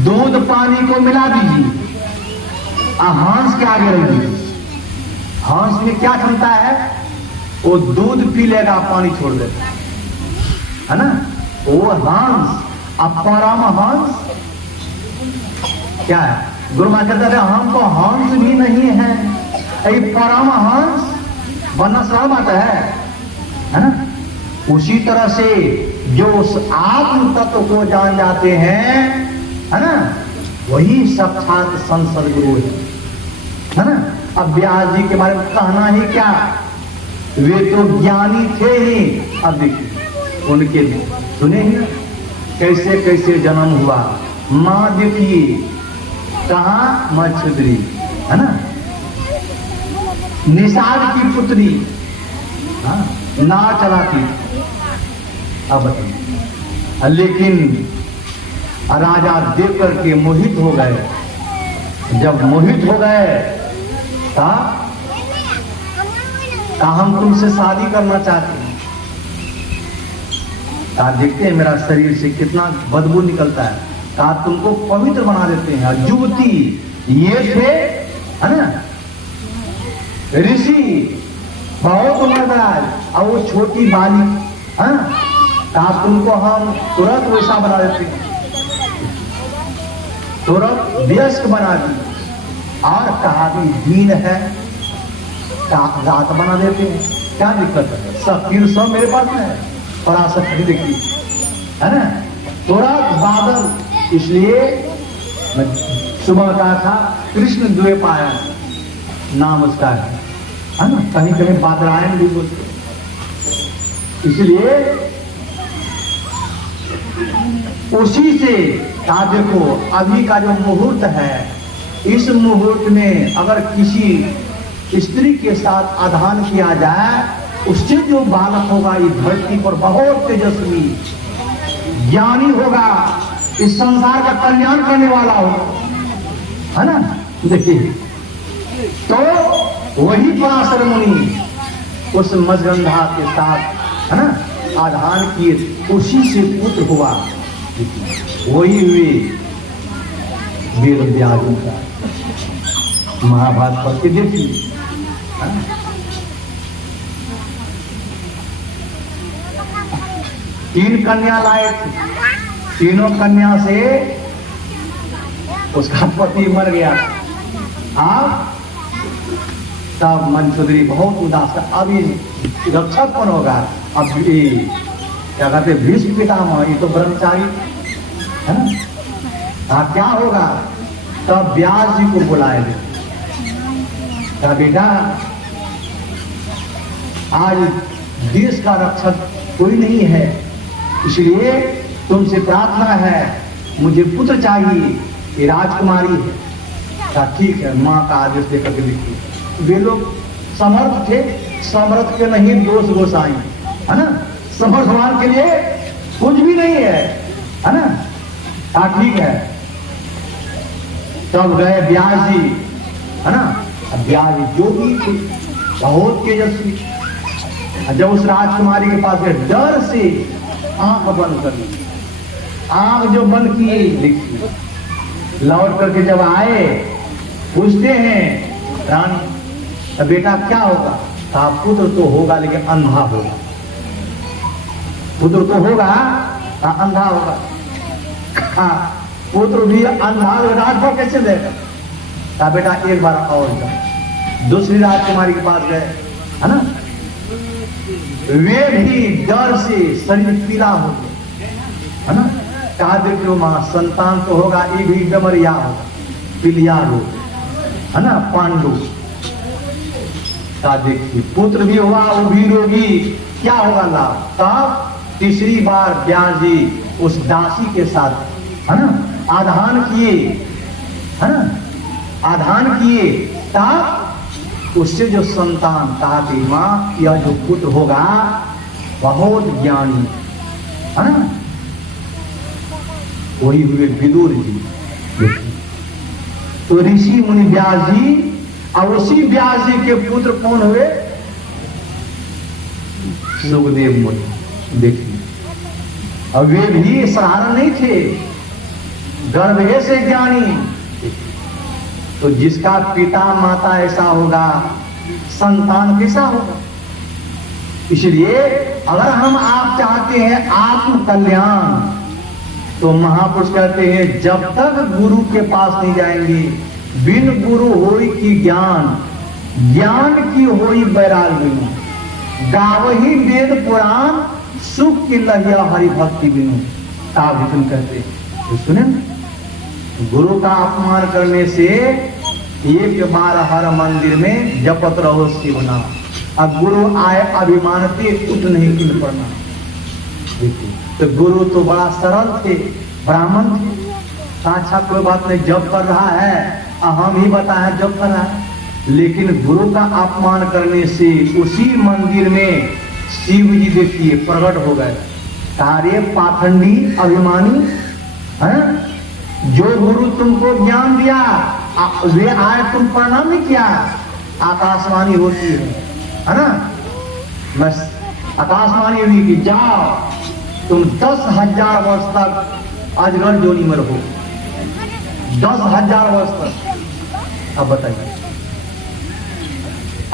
दूध पानी को मिला दीजिए, हंस के आगे रख दीजिए। हंस में क्या क्षमता है? वो दूध पी लेगा, पानी छोड़ देगा, है ना? वो हंस, परमहंस क्या है? गुरु महाराज कहते थे हमको हंस भी नहीं है, परमहंस बनना सरल बात है ना? उसी तरह से जो उस आत्म तत्व को जान जाते हैं, है ना, वही साक्षात संत सद्गुरु है ना? अब व्यास जी के बारे में कहना ही क्या, वे तो ज्ञानी थे ही। अब देखिए उनके सुने ही कैसे कैसे जन्म हुआ। माँ देखिए कहाँ, मच्छुद्री, है ना, निषाद की पुत्री, हाँ, नाव चलाती। अब बताइए, लेकिन राजा देख करके मोहित हो गए। जब मोहित हो गए कहा हम तुमसे शादी करना चाहते हैं। कहा देखते हैं मेरा शरीर से कितना बदबू निकलता है, कहा तुमको पवित्र बना देते हैं। युवती ये थे, है ना, ऋषि बहुत उम्रदराज, और वो छोटी बाली, है ना, कहा तुमको हम तुरंत वैसा बना देते हैं, तुरंत व्यस्क बना दी। और कहा भी दीन है, रात बना देते हैं, क्या दिक्कत है? सब तीन सब मेरे पास है, पराशक्ति देखी, है ना, तुरंत बादल। इसलिए मैं सुबह कहा था कृष्ण द्वैपायन नाम उसका है ना, कहीं कहीं बादरायण भी बोलते। इसलिए उसी से कहा देखो अभी का जो मुहूर्त है, इस मुहूर्त में अगर किसी स्त्री के साथ आधान किया जाए, उससे जो बालक होगा इस धरती पर बहुत तेजस्वी ज्ञानी होगा, इस संसार का कल्याण करने वाला होगा, है ना? देखिए तो वही पराशर मुनि उस मजगंधा के साथ, है ना, आधान किए, उसी से पुत्र हुआ। वही हुए वेद व्यास का महाभारत पढ़ के देखिए। तीन कन्या लाए थे, तीनों कन्या से उसका पति मर गया। आप तब मंचुद्री बहुत उदास था, अब ये रक्षक कौन होगा? अब ये क्या कहते भीष्म पितामह, ये तो ब्रह्मचारी है ना, हाँ क्या होगा? तब व्यास जी को बुलाए थे, क्या बेटा आज देश का रक्षक कोई नहीं है, इसलिए तुमसे प्रार्थना है, मुझे पुत्र चाहिए, ये राजकुमारी है। क्या ठीक है, माँ का आदेश देकर के लिखी। वे लोग समर्थ थे, समर्थ के नहीं दोष गोसाई, है ना, समर्थवान के लिए कुछ भी नहीं है ना। हाँ ठीक है, तब गए व्यास जी, है ना, व्यास जी जो भी थे बहुत तेजस्वी। जब उस राजकुमारी के पास गए, डर से आंख बंद कर ली, आंख जो बंद की देखी, लौट करके जब आए पूछते हैं रानी बेटा क्या होगा? कहा पुत्र तो होगा लेकिन अंधा होगा। पुत्र तो होगा, अंधा होगा। पुत्र भी अंधा राजभोग कैसे देगा? कहा बेटा एक बार और जाओ। दूसरी राजकुमारी के पास गए, है ना, वे भी डर से शरीर पीला हो गए, है ना। कहा देखो मां संतान तो होगा, ये भी डमरिया होगा, पिलिया रोग, है ना, पांडु। कहा देखिए पुत्र भी हुआ, वो भी रोगी, क्या होगा लाभ? तब तीसरी बार व्यास जी उस दासी के साथ, है ना, आधान किए, है ना, आधान किए, तब उससे जो संतान, कहा कि मां यह जो पुत्र होगा बहुत ज्ञानी, है ना, वही हुए विदुर जी। तो ऋषि मुनि व्यास जी, और उसी व्यास जी के पुत्र कौन हुए? सुखदेव मुनि। देखिए, और वे भी साधारण नहीं थे, गर्भ से ज्ञानी। तो जिसका पिता माता ऐसा होगा, संतान कैसा होगा? इसलिए अगर हम आप चाहते हैं आत्म कल्याण, तो महापुरुष कहते हैं जब तक गुरु के पास नहीं जाएंगे, बिन गुरु होई की ज्ञान, ज्ञान की होई बैरागी, गावही वेद पुराण, सुख की लहिया हरि भक्ति बिनु। ताभिषण कहते हैं। तो सुने, गुरु का अपमान करने से एक बार हर मंदिर में जपत रहो शिव नाम। अब गुरु आए अभिमानते उठ नहीं किन पड़ना। तो गुरु तो बड़ा सरल थे, ब्राह्मण थे, अच्छा कोई बात नहीं, जप कर रहा है, हम ही बताएं जप कर रहा है। लेकिन गुरु का अपमान करने से उसी मंदिर में शिव जी देखिए प्रकट हो गए। तारे पाखंडी अभिमानी है, जो गुरु तुमको ज्ञान दिया वे आए, तुम प्रणाम नहीं किया। आकाशवाणी होती है ना, बस आकाशवाणी हुई कि जाओ तुम 10,000 वर्ष तक अजगर जोनी में रहो, 10,000 वर्ष तक। अब बताइए,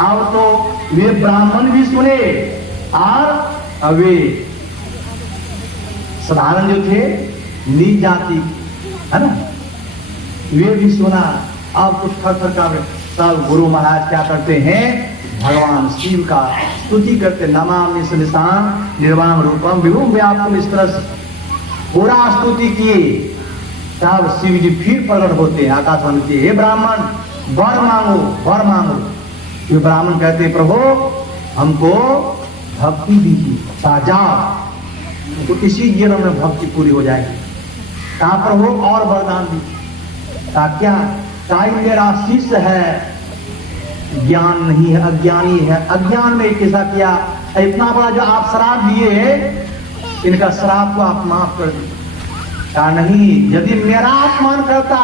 अब तो वे ब्राह्मण भी सुने और वे साधारण जो थे नीच जाति है ना, वे भी सुना। अब कुछ खर का सब गुरु महाराज क्या करते हैं, भगवान शिव का स्तुति करते, नमामि निशान निर्वाण रूपम विभुम व्याप्तम, इस तरह से पूरा स्तुति किए। तब शिव जी फिर प्रकट होते हैं आकाशवाणी के, हे ब्राह्मण वर मांगो, वर मांगो। ये ब्राह्मण कहते हैं प्रभु हमको भक्ति दीजिए, साजा तो इसी जन्म में भक्ति पूरी हो जाएगी। कहा प्रभु और वरदान दीजिए। कहा क्या? ताई मेरा शिष्य है, ज्ञान नहीं है, अज्ञानी है, अज्ञान में कैसा किया, इतना बड़ा जो आप श्राप दिए, इनका श्राप को आप माफ कर दीजिए। कहा नहीं, यदि मेरा अपमान करता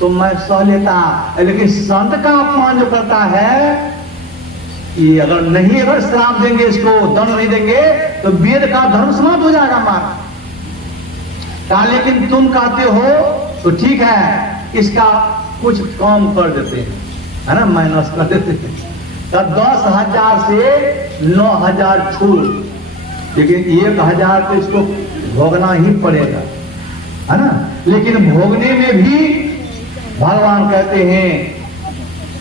तो मैं सह लेता, लेकिन संत का अपमान जो करता है, ये अगर श्राप देंगे, इसको दंड नहीं देंगे तो वेद का धर्म समाप्त हो जाएगा मार। कहा लेकिन तुम कहते हो तो ठीक है, इसका कुछ कम कर देते हैं, है ना, माइनस कर देते हैं। तो 10,000 से 9,000 छूट, लेकिन 1,000 तो इसको भोगना ही पड़ेगा, है ना। लेकिन भोगने में भी भगवान कहते हैं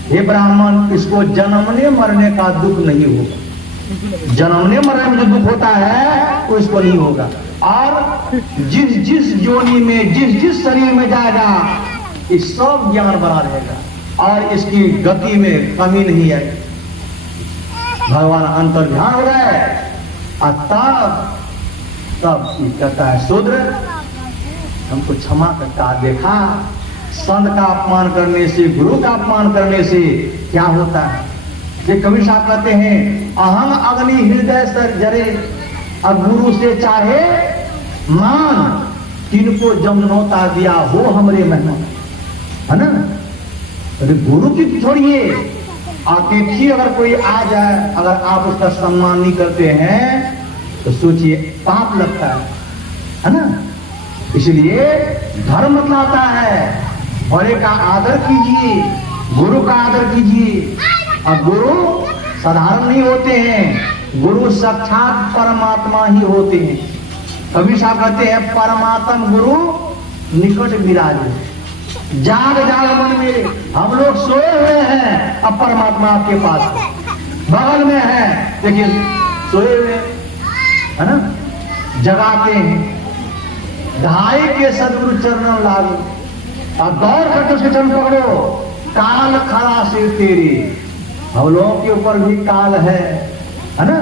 हे ब्राह्मण, इसको जन्मने मरने का दुख नहीं होगा। जन्मने मरने में जो दुख होता है वो इसको नहीं होगा। और जिस जिस योनि में, जिस जिस शरीर में जाएगा, इस सब ज्ञान बना रहेगा और इसकी गति में कमी नहीं आएगी। भगवान अंतर्ध्यान हो रहा है। तब कहता है शूद्र हमको क्षमा करता। देखा, संत का अपमान करने से, गुरु का अपमान करने से क्या होता है। ये कबीर साहब कहते हैं अहम अग्नि हृदय सर जरे, अब गुरु से चाहे मान, किनको जमनौता दिया हो हमरे मेहमान, है ना। अरे गुरु की छोड़िए, अतिथि अगर कोई आ जाए, अगर आप उसका सम्मान नहीं करते हैं तो सोचिए पाप लगता है ना। इसलिए धर्म बतलाता है, बड़े का आदर कीजिए, गुरु का आदर कीजिए। और गुरु साधारण नहीं होते हैं, गुरु साक्षात परमात्मा ही होते हैं। कबीर साहब कहते हैं परमात्म गुरु निकट विराजे। जाग जाग मन मेरे, हम लोग सोए हुए हैं, अब परमात्मा आपके पास बगल में है, लेकिन सोए हुए है ना, जगाते हैं। ढाई के सदगुरु चरणों लागू, अब दौड़ करके उसके चरण पकड़ो। काल खड़ा सिर तेरी, हम लोगों के ऊपर भी काल है ना।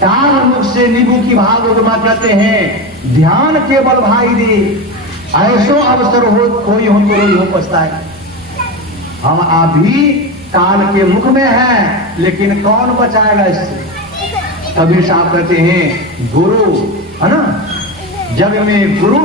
काल मुख से नींबू की भाग उगमा कहते हैं, ध्यान केवल भाई दे, ऐसो अवसर हो कोई हो तो रोई हो पछताए। हम आप भी काल के मुख में हैं, लेकिन कौन बचाएगा इससे। कबीर साहब कहते हैं गुरु, है ना, जग में गुरु